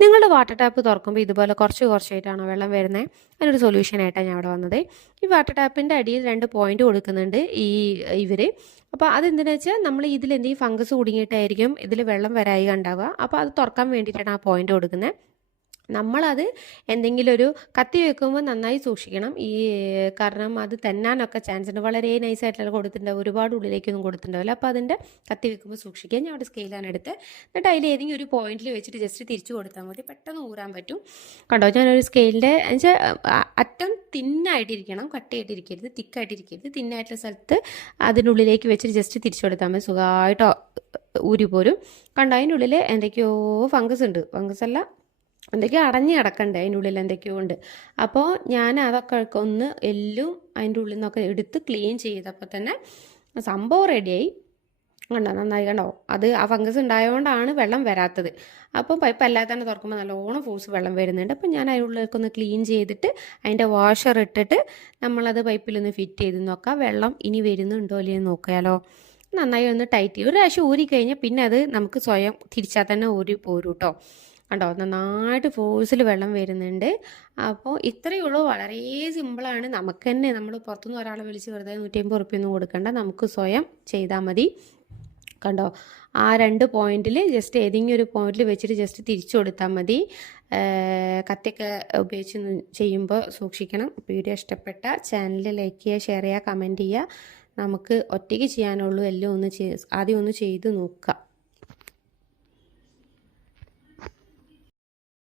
നിങ്ങളുടെ water tap തുറക്കുമ്പോൾ ഇതുപോലെ കുറച്ച് കുറച്ചായിട്ടാണോ വെള്ളം വരുന്നത് അതിനൊരു സൊല്യൂഷനായിട്ടാണ് ഞാൻ ഇവിടെ വന്നത്. ഈ വാട്ടർ ടാപ്പിന്റെ അടിയിൽ രണ്ട് പോയിന്റ് കൊടുക്കുന്നുണ്ട് ഈ ഇവർ അപ്പോൾ അതെന്തിനാ വെച്ചാൽ നമ്മൾ ഇതിൽ എന്തെങ്കിലും ഫംഗസ് കുടുങ്ങിയിട്ടായിരിക്കും ഇതിൽ വെള്ളം വരായി ഉണ്ടാവുക. അപ്പോൾ അത് തുറക്കാൻ വേണ്ടിയിട്ടാണ് ആ പോയിന്റ് കൊടുക്കുന്നത് നമ്മളത് എന്തെങ്കിലും ഒരു കത്തി വെക്കുമ്പോൾ നന്നായി സൂക്ഷിക്കണം. ഈ കാരണം അത് തെന്നാനൊക്കെ ചാൻസ് ഉണ്ട്. വളരെ നൈസായിട്ടുള്ള കൊടുത്തിട്ടുണ്ടാവും ഒരുപാട് ഉള്ളിലേക്കൊന്നും കൊടുത്തിട്ടുണ്ടാവില്ല. അപ്പോൾ അതിന്റെ കത്തി വെക്കുമ്പോൾ സൂക്ഷിക്കുക. ഞാൻ അവിടെ സ്കെയിലാണ് എടുത്ത് എന്നിട്ട് അതിൽ ഏതെങ്കിലും ഒരു പോയിന്റിൽ വെച്ചിട്ട് ജസ്റ്റ് തിരിച്ചു കൊടുത്താൽ മതി. പെട്ടെന്ന് ഊരാൻ പറ്റും. കണ്ടോ? ഞാനൊരു സ്കെയിലിന്റെ എന്നുവെച്ചാൽ അറ്റം തിന്നായിട്ടിരിക്കണം. കട്ടിയായിട്ടിരിക്കരുത്. തിക്കായിട്ടിരിക്കരുത്. തിന്നായിട്ടുള്ള സ്ഥലത്ത് അതിനുള്ളിലേക്ക് വെച്ചിട്ട് ജസ്റ്റ് തിരിച്ചു കൊടുത്താൽ മതി. സുഖമായിട്ട് ഊരി പോരും. കണ്ടോ? അതിനുള്ളിൽ എന്തൊക്കെയോ ഫംഗസ് ഉണ്ട്. ഫംഗസ് അല്ല എന്തൊക്കെയോ അടഞ്ഞു കിടക്കണ്ടേ അതിന്റെ ഉള്ളിൽ എന്തൊക്കെയോ ഉണ്ട്. അപ്പോൾ ഞാൻ അതൊക്കെ ഒന്ന് എല്ലും അതിന്റെ ഉള്ളിൽ നിന്നൊക്കെ എടുത്ത് ക്ലീൻ ചെയ്തപ്പോൾ തന്നെ സംഭവം റെഡിയായി കണ്ടോ? നന്നായി. കണ്ടോ? അത് ആ ഫംഗസ് ഉണ്ടായതുകൊണ്ടാണ് വെള്ളം വരാത്തത്. അപ്പോൾ പൈപ്പ് അല്ലാതെ തന്നെ തുറക്കുമ്പോൾ നല്ലോണം ഫോഴ്സ് വെള്ളം വരുന്നുണ്ട്. അപ്പോൾ ഞാൻ അതിനുള്ളിലേക്ക് ഒന്ന് ക്ലീൻ ചെയ്തിട്ട് അതിന്റെ വാഷർ ഇട്ടിട്ട് നമ്മളത് പൈപ്പിലൊന്ന് ഫിറ്റ് ചെയ്ത് നോക്കാം. വെള്ളം ഇനി വരുന്നുണ്ടോ ഇല്ലയോ നോക്കിയാലോ. നന്നായി ഒന്ന് ടൈറ്റ് ചെയ്യും ഒരു പ്രാവശ്യം ഊരി കഴിഞ്ഞാൽ പിന്നെ അത് നമുക്ക് സ്വയം തിരിച്ചാൽ തന്നെ ഊരി പോരും കേട്ടോ കണ്ടോ? നന്നായിട്ട് ഫോഴ്സിൽ വെള്ളം വരുന്നുണ്ട്. അപ്പോൾ ഇത്രയേ ഉള്ളൂ. വളരെ സിമ്പിളാണ് നമുക്ക് തന്നെ നമ്മൾ പുറത്തുനിന്ന് ഒരാളെ വിളിച്ച് വെറുതെ നൂറ്റി അമ്പത് റുപ്യൊന്നും കൊടുക്കണ്ട. നമുക്ക് സ്വയം ചെയ്താൽ മതി. കണ്ടോ? ആ രണ്ട് പോയിന്റിൽ ജസ്റ്റ് ഏതെങ്കിലും ഒരു പോയിന്റിൽ വെച്ചിട്ട് ജസ്റ്റ് തിരിച്ചു കൊടുത്താൽ മതി. കത്തിയൊക്കെ ഉപയോഗിച്ച് ചെയ്യുമ്പോൾ സൂക്ഷിക്കണം. വീഡിയോ ഇഷ്ടപ്പെട്ട ചാനൽ ലൈക്ക് ചെയ്യുക ഷെയർ ചെയ്യുക കമന്റ് ചെയ്യുക. നമുക്ക് ഒറ്റയ്ക്ക് ചെയ്യാനുള്ളൂ. എല്ലാം ഒന്ന് ആദ്യം ഒന്ന് ചെയ്ത് നോക്കുക.